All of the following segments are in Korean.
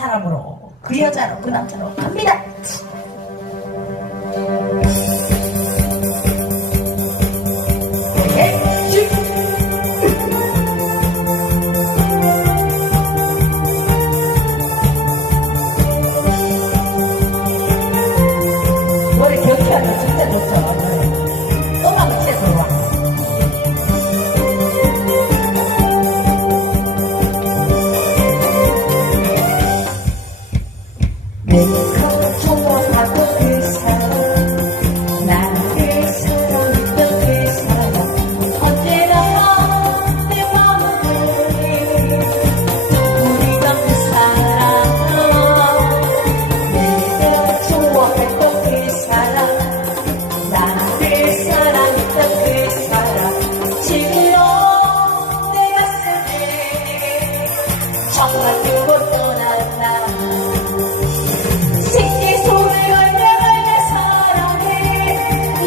사람으로 그 여자로 그 남자로 갑니다.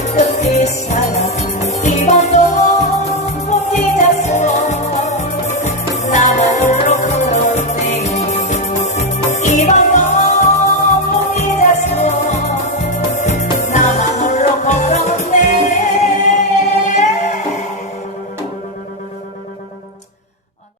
It's